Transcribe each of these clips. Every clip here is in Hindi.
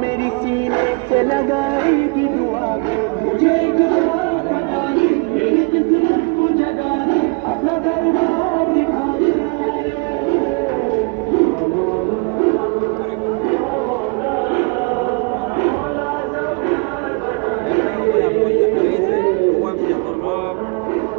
मेरी सीने से लगाएगी दुआ मुझे अपना दरबार दिखा दे।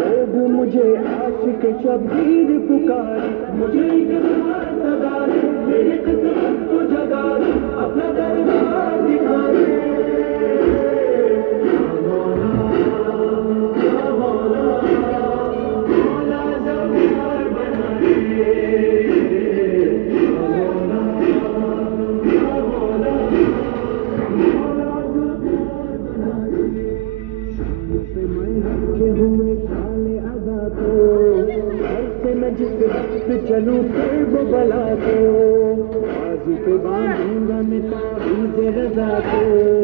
लोग मुझे आशिक शबीर पुकारे मुझे मेरी किस्मत को जगा दे अपना दरबार दिखा दे। बला को, बाजू पे बांधूंगा मैं ताबीज़ रज़ा को।